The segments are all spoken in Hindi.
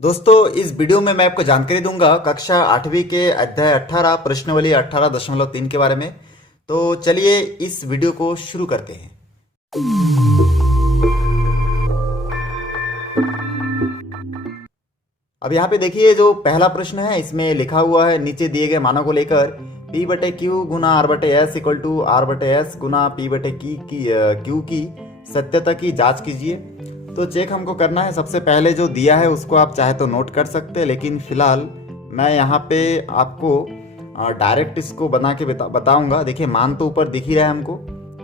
दोस्तों, इस वीडियो में मैं आपको जानकारी दूंगा कक्षा 8वीं के अध्याय 18 प्रश्नावली 18.3 के बारे में। तो चलिए इस वीडियो को शुरू करते हैं। अब यहाँ पे देखिए, जो पहला प्रश्न है इसमें लिखा हुआ है नीचे दिए गए मानों को लेकर P बटे क्यू गुना R बटे एस इक्वल टू R बटे एस गुना P बटे क्यू की सत्यता की जांच कीजिए। तो चेक हमको करना है। सबसे पहले जो दिया है उसको आप चाहे तो नोट कर सकते हैं, लेकिन फिलहाल मैं यहाँ पे आपको डायरेक्ट इसको बना के बताऊंगा। देखिए, मान तो ऊपर दिख ही रहा है हमको।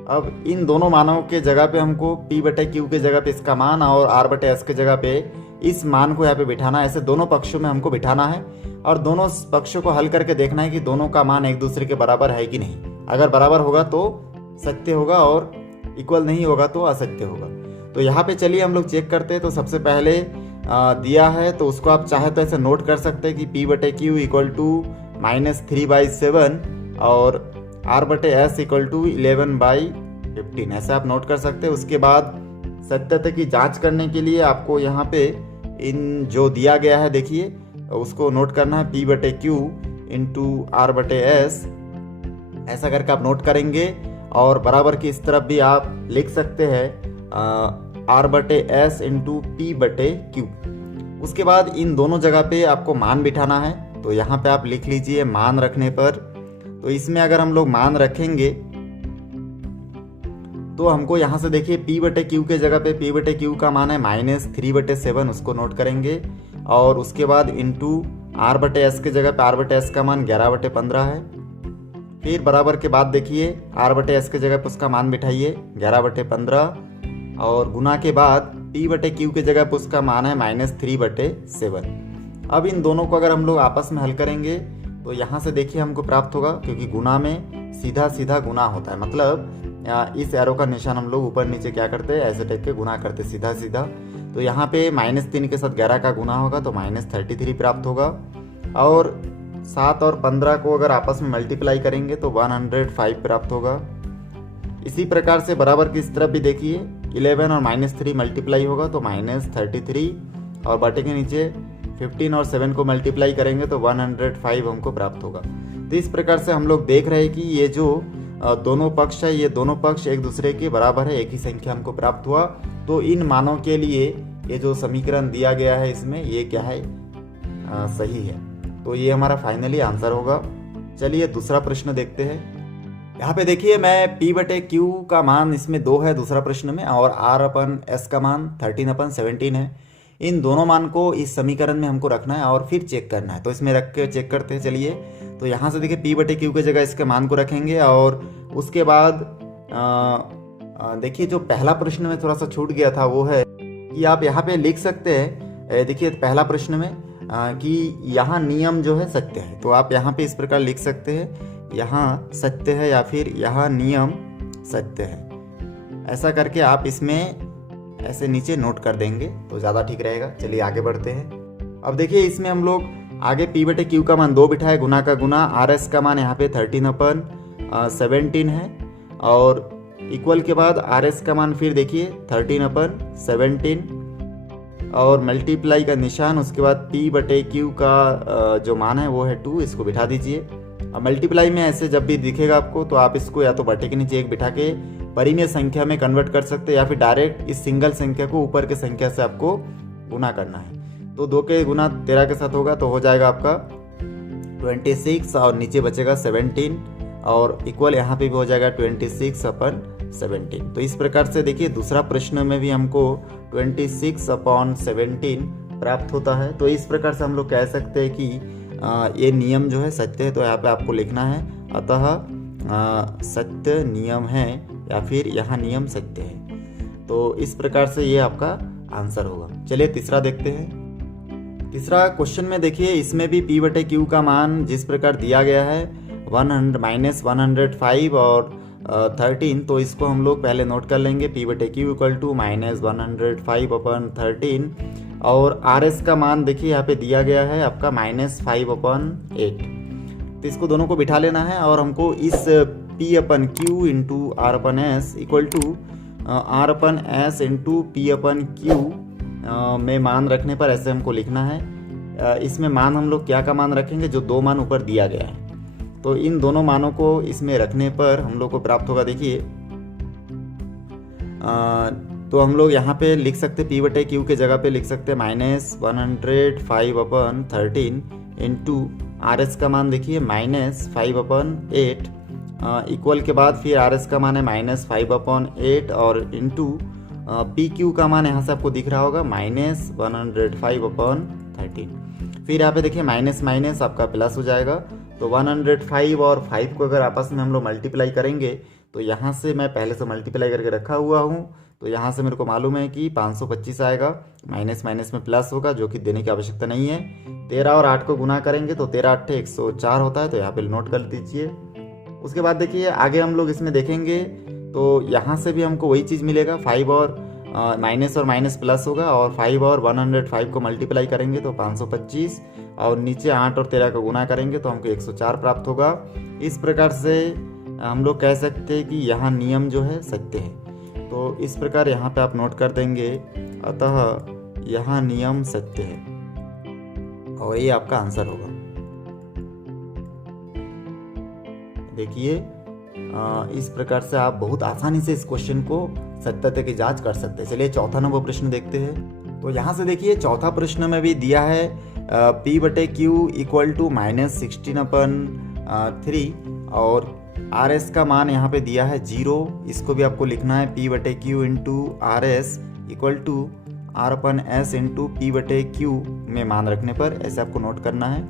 अब इन दोनों मानों के जगह पे हमको P बटे क्यू के जगह पे इसका मान और R बटे एस के जगह पे इस मान को यहाँ पे बिठाना है। ऐसे दोनों पक्षों में हमको बिठाना है और दोनों पक्षों को हल करके देखना है कि दोनों का मान एक दूसरे के बराबर है कि नहीं। अगर बराबर होगा तो सत्य होगा और इक्वल नहीं होगा तो असत्य होगा। तो यहाँ पे चलिए हम लोग चेक करते हैं। तो सबसे पहले दिया है तो उसको आप चाहे तो ऐसे नोट कर सकते हैं कि P बटे क्यू इक्वल टू -3/7 और R बटे एस इक्वल टू 11/15, ऐसे आप नोट कर सकते हैं। उसके बाद सत्यता की जांच करने के लिए आपको यहाँ पे इन जो दिया गया है देखिए उसको नोट करना है। P बटे क्यू इंटू R बटे एस, ऐसा करके आप नोट करेंगे और बराबर की इस तरफ भी आप लिख सकते हैं R बटे एस इंटू P बटे क्यू। उसके बाद इन दोनों जगह पे आपको मान बिठाना है। तो यहाँ पे आप लिख लीजिए मान रखने पर। तो इसमें अगर हम लोग मान रखेंगे तो हमको यहाँ से देखिए P बटे क्यू के जगह पे P बटे क्यू का मान है -3/7, उसको नोट करेंगे। और उसके बाद इंटू R बटे एस के जगह पे R बटे एस का मान 11/15 है। फिर बराबर के बाद देखिए R बटे एस के जगह पे उसका मान बिठाइए 11/15 और गुना के बाद P बटे क्यू के जगह पे उसका मान है -3/7। अब इन दोनों को अगर हम लोग आपस में हल करेंगे तो यहाँ से देखिए हमको प्राप्त होगा, क्योंकि गुना में सीधा सीधा गुना होता है। मतलब इस एरो का निशान हम लोग ऊपर नीचे क्या करते हैं, ऐसे टाइप के गुना करते सीधा सीधा। तो यहाँ पे -3 के साथ 11 का गुना होगा तो -33 प्राप्त होगा। और 7 और 15 को अगर आपस में मल्टीप्लाई करेंगे तो 105 प्राप्त होगा। इसी प्रकार से बराबर की इस तरफ भी देखिए 11 और -3 मल्टीप्लाई होगा तो -33 और बटे के नीचे 15 और 7 को मल्टीप्लाई करेंगे तो 105 हमको प्राप्त होगा। तो इस प्रकार से हम लोग देख रहे हैं कि ये जो दोनों पक्ष है, ये दोनों पक्ष एक दूसरे के बराबर है, एक ही संख्या हमको प्राप्त हुआ। तो इन मानों के लिए ये जो समीकरण दिया गया है इसमें ये क्या है, सही है। तो ये हमारा फाइनली आंसर होगा। चलिए दूसरा प्रश्न देखते हैं। यहाँ पे देखिए मैं P बटे क्यू का मान इसमें 2 है दूसरा प्रश्न में, और R अपन S का मान 13/17 है। इन दोनों मान को इस समीकरण में हमको रखना है और फिर चेक करना है। तो इसमें रख के चेक करते हैं। चलिए, तो यहाँ से देखिए P बटे क्यू की जगह इसके मान को रखेंगे और उसके बाद देखिए जो पहला प्रश्न में थोड़ा सा छूट गया था वो है कि आप यहाँ पे लिख सकते हैं। देखिए पहला प्रश्न में कि यहाँ नियम जो है सत्य है, तो आप यहाँ पे इस प्रकार लिख सकते हैं, यहाँ सत्य है या फिर यहाँ नियम सत्य है। ऐसा करके आप इसमें ऐसे नीचे नोट कर देंगे तो ज़्यादा ठीक रहेगा। चलिए आगे बढ़ते हैं। अब देखिए इसमें हम लोग आगे P बटे क्यू का मान 2 बिठाए, गुना का गुना, RS का मान यहाँ पे 13/17 है और इक्वल के बाद RS का मान फिर देखिए 13/17 और मल्टीप्लाई का निशान, उसके बाद P बटे क्यू का जो मान है वो है 2, इसको बिठा दीजिए। अब मल्टीप्लाई में ऐसे जब भी दिखेगा आपको तो आप इसको या तो बटे के नीचे 1 बिठा के परिमेय संख्या में कन्वर्ट कर सकते हैं या फिर डायरेक्ट इस सिंगल संख्या को ऊपर के संख्या से आपको गुना करना है। तो 2 के गुना 13 के साथ होगा तो हो जाएगा आपका 26 और नीचे बचेगा 17 और इक्वल यहाँ पे भी हो जाएगा 26/17। तो इस प्रकार से देखिए दूसरा प्रश्न में भी हमको 26/17 प्राप्त होता है। तो इस प्रकार से हम लोग कह सकते हैं कि ये नियम जो है सत्य है। तो यहाँ पे आपको लिखना है अतः सत्य नियम है या फिर यहाँ नियम सत्य है। तो इस प्रकार से ये आपका आंसर होगा। चलिए तीसरा देखते हैं। तीसरा क्वेश्चन में देखिए इसमें भी P बटे क्यू का मान जिस प्रकार दिया गया है -105 और 13, तो इसको हम लोग पहले नोट कर लेंगे। P बटे क्यू इक्वल टू -105/13 और RS का मान देखिए यहाँ पे दिया गया है आपका -5/8। तो इसको दोनों को बिठा लेना है और हमको इस P upon Q into R upon S equal to R upon S into P upon Q में मान रखने पर ऐसे हमको लिखना है। इसमें मान हम लोग क्या का मान रखेंगे, जो दो मान ऊपर दिया गया है। तो इन दोनों मानों को इसमें रखने पर हम लोग को प्राप्त होगा, देखिए तो हम लोग यहाँ पे लिख सकते P/Q के जगह पे लिख सकते -105/13 इंटू RS का मान देखिए -5/8 इक्वल के बाद फिर RS का मान है -5/8 और इंटू PQ का मान यहाँ से आपको दिख रहा होगा -105/13। फिर यहाँ पे देखिए माइनस माइनस आपका प्लस हो जाएगा। तो 105 और 5 को अगर आपस में हम लोग मल्टीप्लाई करेंगे तो यहाँ से मैं पहले से मल्टीप्लाई करके रखा हुआ हूँ, तो यहाँ से मेरे को मालूम है कि 525 आएगा, माइनस माइनस में प्लस होगा जो कि देने की आवश्यकता नहीं है। 13 और 8 को गुना करेंगे तो 13 8 104 होता है, तो यहाँ पे नोट कर दीजिए। उसके बाद देखिए आगे हम लोग इसमें देखेंगे तो यहाँ से भी हमको वही चीज़ मिलेगा, 5 और माइनस प्लस होगा और 5 और 105 को मल्टीप्लाई करेंगे तो 525 और नीचे 8 और 13 का गुना करेंगे तो हमको 104 प्राप्त होगा। इस प्रकार से हम लोग कह सकते हैं कि यहाँ नियम जो है सत्य है। तो इस प्रकार यहाँ पे आप नोट कर देंगे, अतः यहाँ नियम सत्य है और ये आपका आंसर होगा। देखिए इस प्रकार से आप बहुत आसानी से इस क्वेश्चन को सत्यता की जांच कर सकते हैं। चलिए चौथा नंबर प्रश्न देखते हैं। तो यहाँ से देखिए चौथा प्रश्न में भी दिया है P/Q इक्वल टू -16/3 और RS का मान यहाँ पे दिया है 0। इसको भी आपको लिखना है P/Q into RS equal to R/S into P/Q में मान रखने पर, ऐसे आपको नोट करना है।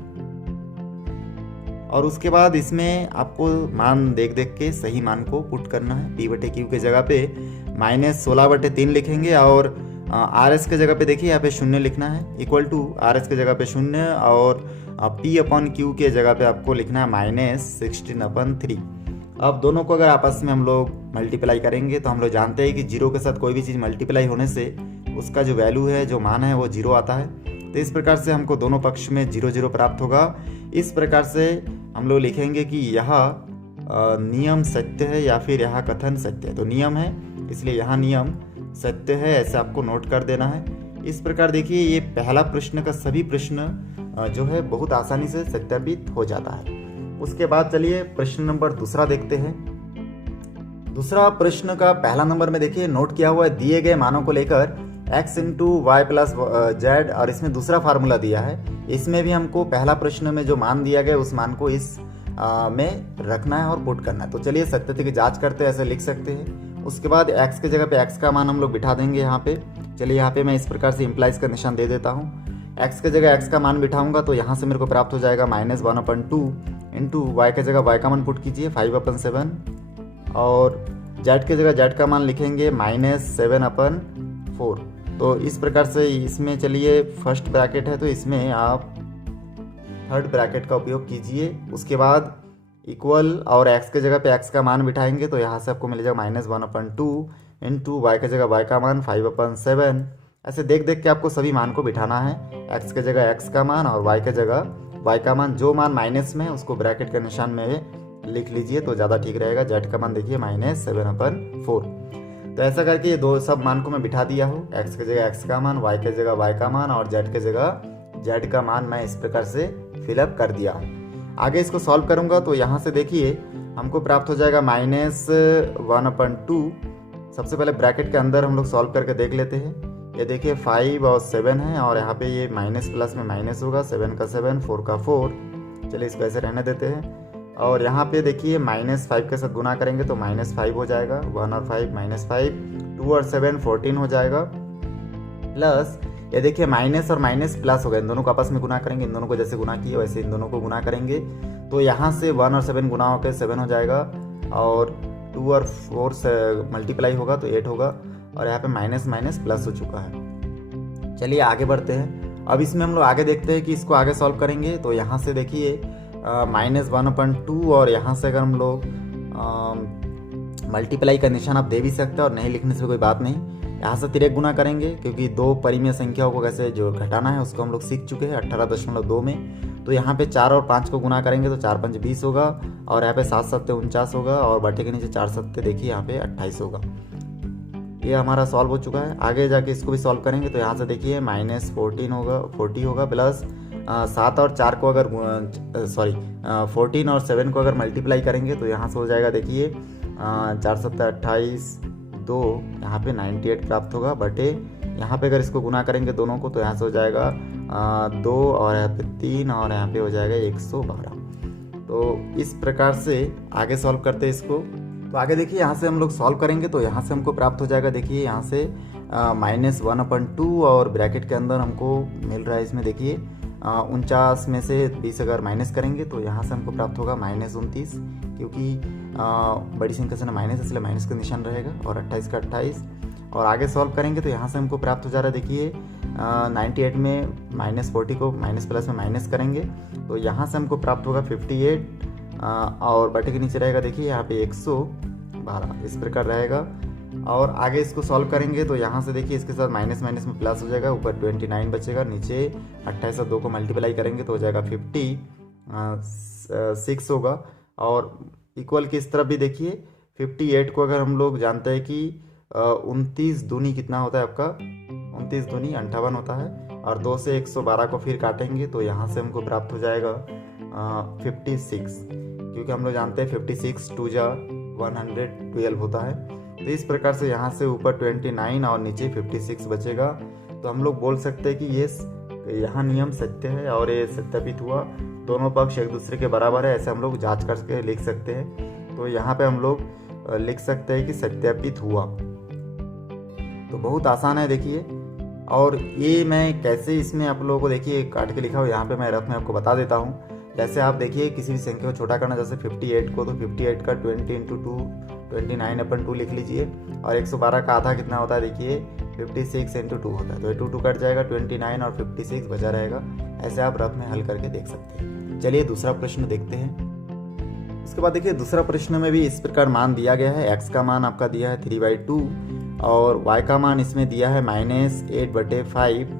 और उसके बाद इसमें आपको मान देख देख के सही मान को पुट करना है। P/Q के जगह पे -16/3 लिखेंगे और RS के जगह पे देखिए यहाँ पे 0 लिखना है, इक्वल टू RS के जगह पे 0 और P/Q के जगह पे आपको लिखना है -16/3। अब दोनों को अगर आपस में हम लोग मल्टीप्लाई करेंगे तो हम लोग जानते हैं कि 0 के साथ कोई भी चीज़ मल्टीप्लाई होने से उसका जो वैल्यू है, जो मान है, वो 0 आता है। तो इस प्रकार से हमको दोनों पक्ष में 0 0 प्राप्त होगा। इस प्रकार से हम लोग लिखेंगे कि यह नियम सत्य है या फिर यह कथन सत्य है। तो नियम है इसलिए यहाँ नियम सत्य है, ऐसे आपको नोट कर देना है। इस प्रकार देखिए ये पहला प्रश्न का सभी प्रश्न जो है बहुत आसानी से सत्यापित हो जाता है। उसके बाद चलिए प्रश्न नंबर दूसरा देखते हैं। दूसरा प्रश्न का पहला नंबर में देखिए नोट किया हुआ है, दिए गए मानों को लेकर x into Y plus Z, और इसमें दूसरा फार्मूला दिया है। इसमें भी हमको पहला प्रश्न में जो मान दिया गया उस मान को इस में रखना है और पुट करना है। तो चलिए सत्यता की जांच करते हैं, ऐसे लिख सकते हैं। उसके बाद x के जगह पे x का मान हम लोग बिठा देंगे यहाँ पे। चलिए यहाँ पे मैं इस प्रकार से इम्प्लाइज का निशान दे देता हूँ। x के जगह x का मान बिठाऊंगा तो यहाँ से मेरे को प्राप्त हो जाएगा -1/2 इंटू वाई के जगह y का मान पुट कीजिए 5/7 और z के जगह z का मान लिखेंगे -7/4। तो इस प्रकार से इसमें चलिए फर्स्ट ब्रैकेट है तो इसमें आप थर्ड ब्रैकेट का उपयोग कीजिए। उसके बाद इक्वल और x के जगह पे x का मान बिठाएंगे तो यहाँ से आपको मिल जाएगा -1/2 इंटू वाई के जगह y का मान 5/7। ऐसे देख देख के आपको सभी मान को बिठाना है, x के जगह x का मान और y के जगह y का मान। जो मान माइनस में है उसको ब्रैकेट के निशान में लिख लीजिए तो ज़्यादा ठीक रहेगा। z का मान देखिए -7/4। तो ऐसा करके ये दो सब मान को मैं बिठा दिया हूँ, x के जगह x का मान, y के जगह y का मान और z के जगह z का मान मैं इस प्रकार से फिलअप कर दिया हूँ। आगे इसको सॉल्व करूँगा तो यहाँ से देखिए हमको प्राप्त हो जाएगा -1/2। सबसे पहले ब्रैकेट के अंदर हम लोग सॉल्व करके देख लेते हैं। ये देखिए 5 और 7 है और यहाँ पे ये माइनस प्लस में माइनस होगा, 7 का 7, 4 का 4। चलिए इसको ऐसे रहने देते हैं। और यहाँ पे देखिए -5 के साथ गुना करेंगे तो -5 हो जाएगा, 1 और 5 -5, 2 और 7 14 हो जाएगा। प्लस ये देखिए माइनस और माइनस प्लस हो गया, इन दोनों को आपस में गुना करेंगे, इन दोनों को जैसे गुना किए वैसे इन दोनों को गुना करेंगे तो यहाँ से 1 और 7 गुना होकर 7 हो जाएगा और 2 और 4 से मल्टीप्लाई होगा तो 8 होगा और यहाँ पे माइनस माइनस प्लस हो चुका है। चलिए आगे बढ़ते हैं। अब इसमें हम लोग आगे देखते हैं कि इसको आगे सॉल्व करेंगे तो यहाँ से देखिए -1/2 और यहाँ से अगर हम लोग मल्टीप्लाई का निशान आप दे भी सकते हैं और नहीं लिखने से कोई बात नहीं। यहाँ से तिरक गुना करेंगे क्योंकि दो परिमेय संख्याओं को कैसे जो घटाना है उसको हम लोग सीख चुके हैं 18.2 में। तो यहाँ पे 4 और 5 को गुना करेंगे तो 4 5 20 होगा और यहाँ पे 7 7 49 होगा और बटे के नीचे 4 7 देखिए यहाँ पे 28 होगा। ये हमारा सॉल्व हो चुका है। आगे जाके इसको भी सॉल्व करेंगे तो यहाँ से देखिए -14 होगा, 40 होगा, प्लस 7 और 4 को अगर 14 और 7 को अगर मल्टीप्लाई करेंगे तो यहाँ से हो जाएगा देखिए 4 7 28, 2 यहाँ पे 98 प्राप्त होगा, बटे यहाँ पे अगर इसको गुना करेंगे दोनों को तो यहाँ से हो जाएगा 2 और यहाँ पे 3 और यहाँ पे हो जाएगा 112। तो इस प्रकार से आगे सॉल्व करते हैं इसको। तो आगे देखिए यहाँ से हम लोग सॉल्व करेंगे तो यहाँ से हमको प्राप्त हो जाएगा देखिए यहाँ से -1/2 और ब्रैकेट के अंदर हमको मिल रहा है इसमें देखिए 49 में से 20 अगर माइनस करेंगे तो यहाँ से हमको प्राप्त होगा -29, क्योंकि बड़ी संख्या से ना माइनस, इसलिए माइनस का निशान रहेगा, और 28 का 28। और आगे सॉल्व करेंगे तो यहाँ से हमको प्राप्त हो जा रहा है देखिए 98 में -40 को माइनस प्लस में माइनस करेंगे तो यहाँ से हमको प्राप्त होगा 58 और बटे के नीचे रहेगा देखिए यहाँ पे 112, इस प्रकार रहेगा। और आगे इसको सॉल्व करेंगे तो यहाँ से देखिए इसके साथ माइनस माइनस में प्लस हो जाएगा, ऊपर 29 बचेगा, नीचे 28 और 2 को मल्टीप्लाई करेंगे तो हो जाएगा 56 होगा। और इक्वल की इस तरफ भी देखिए 58 को अगर हम लोग जानते हैं कि 29 दूनी कितना होता है आपका, 29 दूनी 58 होता है, और 2 से 112 को फिर काटेंगे तो यहाँ से हमको प्राप्त हो जाएगा 56, क्योंकि हम लोग जानते हैं 56 2 जा 112 होता है। तो इस प्रकार से यहाँ से ऊपर 29 और नीचे 56 बचेगा। तो हम लोग बोल सकते हैं कि ये यहाँ नियम सत्य है और ये सत्यापित हुआ, दोनों पक्ष एक दूसरे के बराबर है, ऐसे हम लोग जांच करके लिख सकते हैं। तो यहाँ पे हम लोग लिख सकते हैं कि सत्यापित हुआ। तो बहुत आसान है देखिए। और ये मैं कैसे इसमें आप लोगों को देखिए काट के लिखा हूँ, यहाँ पे मैं रफ में आपको बता देता हूँ। जैसे आप देखिए किसी भी संख्या को छोटा करना, जैसे 58 को, तो 58 का 20 × 2 29/2 लिख लीजिए, और 112 का आधा कितना होता है देखिए 56 × 2 होता है, तो ये 2 कट जाएगा, 29 और 56 बचा रहेगा। ऐसे आप रफ में हल करके देख सकते हैं। चलिए दूसरा प्रश्न देखते हैं। उसके बाद देखिए दूसरा प्रश्न में भी इस प्रकार मान दिया गया है। x का मान आपका दिया है 3/2 और y का मान इसमें दिया है -8/5।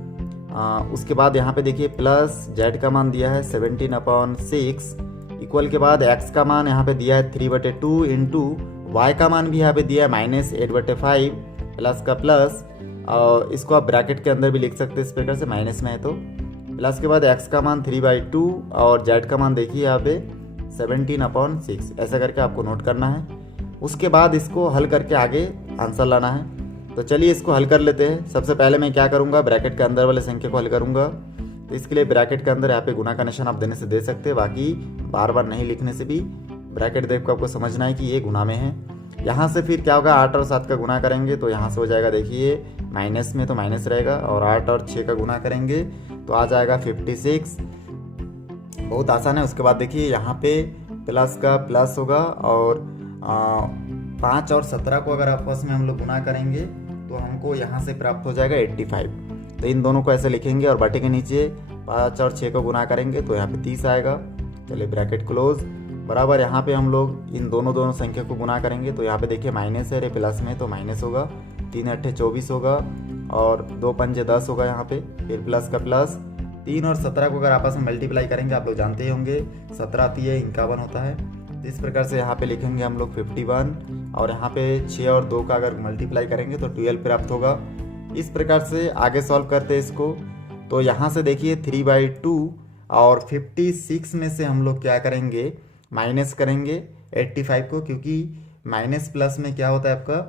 उसके बाद यहाँ पे देखिए प्लस z का मान दिया है 17/6, इक्वल के बाद x का मान यहाँ पे दिया है 3/2 इंटू y का मान भी यहाँ पे दिया है -8/5 प्लस का प्लस, और इसको आप ब्रैकेट के अंदर भी लिख सकते हैं इस प्रकार से, माइनस में है तो प्लस के बाद x का मान 3/2 और z का मान देखिए यहाँ पे 17/6, ऐसा करके आपको नोट करना है। उसके बाद इसको हल करके आगे आंसर लाना है। तो चलिए इसको हल कर लेते हैं। सबसे पहले मैं क्या करूँगा, ब्रैकेट के अंदर वाले संख्या को हल करूँगा। तो इसके लिए ब्रैकेट के अंदर यहाँ पे गुना का निशान आप देने से दे सकते हैं, बाकी बार बार नहीं लिखने से भी ब्रैकेट देख को आपको समझना है कि ये गुना में है। यहाँ से फिर क्या होगा, 8 और 7 का गुना करेंगे तो यहाँ से हो जाएगा देखिए माइनस में तो माइनस रहेगा, और 8 और 6 का गुना करेंगे तो आ जाएगा 56। बहुत आसान है। उसके बाद देखिए यहाँ पे प्लस का प्लस होगा, और 5 और 17 को अगर आपस में हम लोग गुना करेंगे तो हमको यहाँ से प्राप्त हो जाएगा 85। तो इन दोनों को ऐसे लिखेंगे, और बटे के नीचे 5 और 6 को गुना करेंगे तो यहाँ पे 30 आएगा। चलिए ब्रैकेट क्लोज, बराबर यहाँ पे हम लोग इन दोनों संख्या को गुना करेंगे तो यहाँ पे देखिए माइनस है रे, प्लस में तो माइनस होगा, 3 × 8 = 24 होगा, और 2 × 5 = 10 होगा यहाँ पे, फिर प्लस का प्लस। 3 और 17 को अगर आपस में मल्टीप्लाई करेंगे, आप लोग जानते ही होंगे 17 आती है 51 होता है। तो इस प्रकार से यहाँ पे लिखेंगे हम लोग 51, और यहाँ पे 6 और 2 का अगर मल्टीप्लाई करेंगे तो 12 प्राप्त होगा। इस प्रकार से आगे सॉल्व करते हैं इसको। तो यहाँ से देखिए 3/2 और 56 में से हम लोग क्या करेंगे, माइनस करेंगे 85 को, क्योंकि माइनस प्लस में क्या होता है आपका,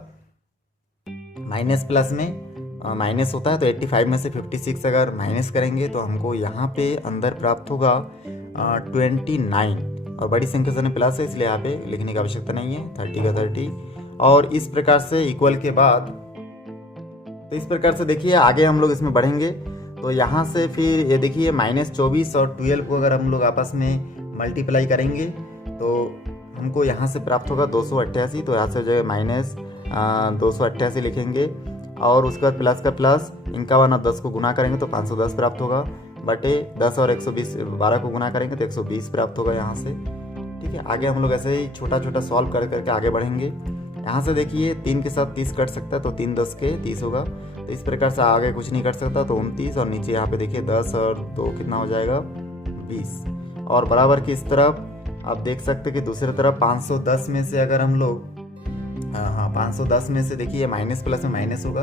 माइनस प्लस में माइनस होता है। तो 85 में से 56 अगर माइनस करेंगे तो हमको यहाँ पे अंदर प्राप्त होगा 29, और बड़ी संख्या से प्लस है इसलिए यहाँ पे लिखने की आवश्यकता नहीं है, 30 का 30। और इस प्रकार से इक्वल के बाद, तो इस प्रकार से देखिए आगे हम लोग इसमें बढ़ेंगे। तो यहाँ से फिर ये देखिए -24 और 12 को अगर हम लोग आपस में मल्टीप्लाई करेंगे तो हमको यहाँ से प्राप्त होगा 288। तो यहाँ से जो है -288 लिखेंगे, और उसके बाद प्लस का प्लस 51 और 10 को गुना करेंगे तो 510 प्राप्त होगा, बटे 10 और 120 12 को गुना करेंगे तो 120 प्राप्त होगा यहाँ से। ठीक है, आगे हम लोग ऐसे ही छोटा छोटा सॉल्व कर करके आगे बढ़ेंगे। यहाँ से देखिए 3 के साथ 30 कट सकता है, तो 3 10 के 30 होगा। तो इस प्रकार से आगे कुछ नहीं कट सकता, तो 29, और नीचे यहाँ पे देखिए 10 और 2 कितना हो जाएगा 20, और बराबर की इस तरफ आप देख सकते हैं कि दूसरी तरफ 510 में से अगर हम लोग हाँ 510 में से देखिए माइनस प्लस में माइनस होगा।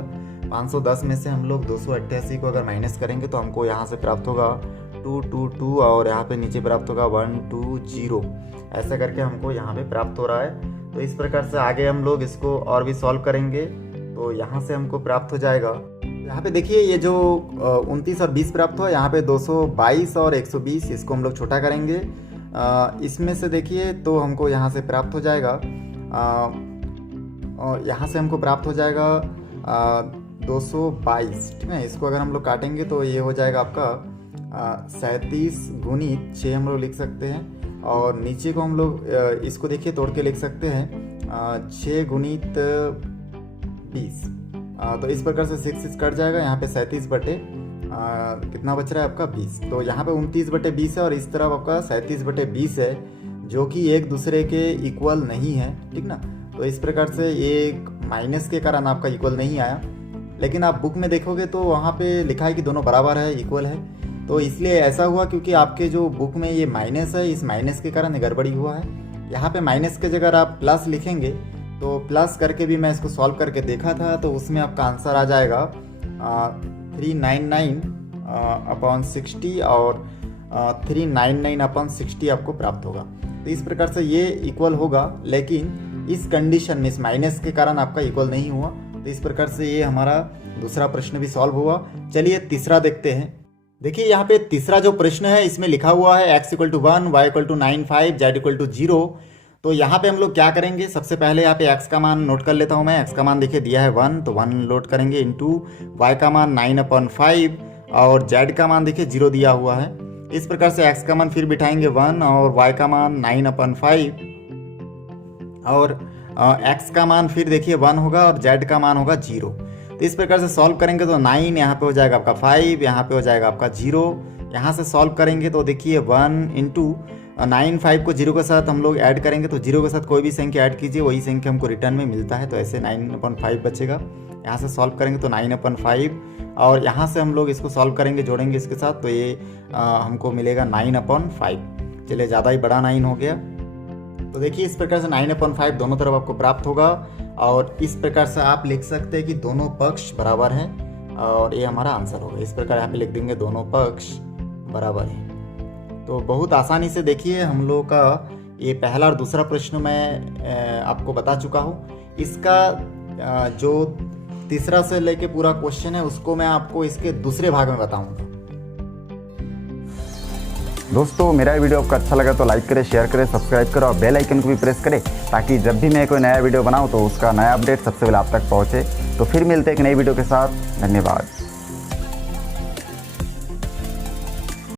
510 में से हम लोग 288 को अगर माइनस करेंगे तो हमको यहाँ से प्राप्त होगा 222 और यहाँ पे नीचे प्राप्त होगा 120। ऐसा करके हमको यहाँ पे प्राप्त हो रहा है। तो इस प्रकार से आगे हम लोग इसको और भी सॉल्व करेंगे तो यहाँ से हमको प्राप्त हो जाएगा। यहाँ पे देखिए ये जो 29 और 20 प्राप्त हुआ, यहाँ पे 222 और 120 इसको हम लोग छोटा करेंगे। इसमें से देखिए तो हमको यहाँ से प्राप्त हो जाएगा, और यहाँ से हमको प्राप्त हो जाएगा 222, ठीक है। इसको अगर हम लोग काटेंगे तो ये हो जाएगा आपका 37 गुणित 6 हम लोग लिख सकते हैं, और नीचे को हम लोग इसको देखिए तोड़ के लिख सकते हैं 6 गुणित 20। तो इस प्रकार से 6 कट जाएगा। यहाँ पे 37 बटे कितना बच रहा है आपका 20। तो यहाँ पे 29 बटे 20 है और इस तरफ आपका 37 बटे 20 है, जो कि एक दूसरे के इक्वल नहीं है, ठीक ना। तो इस प्रकार से ये माइनस के कारण आपका इक्वल नहीं आया, लेकिन आप बुक में देखोगे तो वहाँ पे लिखा है कि दोनों बराबर है, इक्वल है। तो इसलिए ऐसा हुआ क्योंकि आपके जो बुक में ये माइनस है, इस माइनस के कारण गड़बड़ी हुआ है। यहाँ पे माइनस के जगह आप प्लस लिखेंगे तो प्लस करके भी मैं इसको सॉल्व करके देखा था, तो उसमें आपका आंसर आ जाएगा 399/60 और 399/60 आपको प्राप्त होगा। तो इस प्रकार से ये इक्वल होगा, लेकिन इस कंडीशन में इस माइनस के कारण आपका इक्वल नहीं हुआ। तो इस प्रकार से ये हमारा दूसरा प्रश्न भी सॉल्व हुआ। चलिए तीसरा देखते हैं। देखिए यहाँ पे तीसरा जो प्रश्न है इसमें लिखा हुआ है x = 1, y = 95, z = 0। तो यहाँ पे हम लोग क्या करेंगे, सबसे पहले यहाँ पे x का मान नोट कर लेता हूँ मैं। x का मान देखिए दिया है 1, तो 1 लोड करेंगे, इंटू y का मान 9/5 और z का मान देखिए 0 दिया हुआ है। इस प्रकार से x का मान फिर बिठाएंगे 1 और y का मान 9/5 और x का मान फिर देखिए 1 होगा और z का मान होगा 0। तो इस प्रकार से सॉल्व करेंगे तो 9 यहाँ पे हो जाएगा आपका 5, यहाँ पे हो जाएगा आपका 0। यहाँ से सॉल्व करेंगे तो देखिए 1 इंटू 9, 5 को 0 के साथ हम लोग ऐड करेंगे, तो 0 के साथ कोई भी संख्या ऐड कीजिए, वही संख्या हमको रिटर्न में मिलता है। तो ऐसे 9/5 बचेगा। यहाँ से सॉल्व करेंगे तो 9/5 और यहाँ से हम लोग इसको सॉल्व करेंगे, जोड़ेंगे इसके साथ, तो ये हमको मिलेगा 9/5। चलिए ज़्यादा ही बड़ा 9 हो गया। तो देखिए इस प्रकार से 9/5 दोनों तरफ आपको प्राप्त होगा, और इस प्रकार से आप लिख सकते हैं कि दोनों पक्ष बराबर हैं, और ये हमारा आंसर होगा। इस प्रकार यहाँ पे लिख देंगे दोनों पक्ष बराबर हैं। तो बहुत आसानी से देखिए हम लोगों का ये पहला और दूसरा प्रश्न मैं आपको बता चुका हूँ। इसका जो तीसरा से लेके पूरा क्वेश्चन है उसको मैं आपको इसके दूसरे भाग में बताऊंगा। दोस्तों मेरा वीडियो आपको अच्छा लगा तो लाइक करें, शेयर करें, सब्सक्राइब करें और बेल आइकन को भी प्रेस करें, ताकि जब भी मैं कोई नया वीडियो बनाऊं तो उसका नया अपडेट सबसे पहले आप तक पहुंचे। तो फिर मिलते हैं एक नई वीडियो के साथ। धन्यवाद।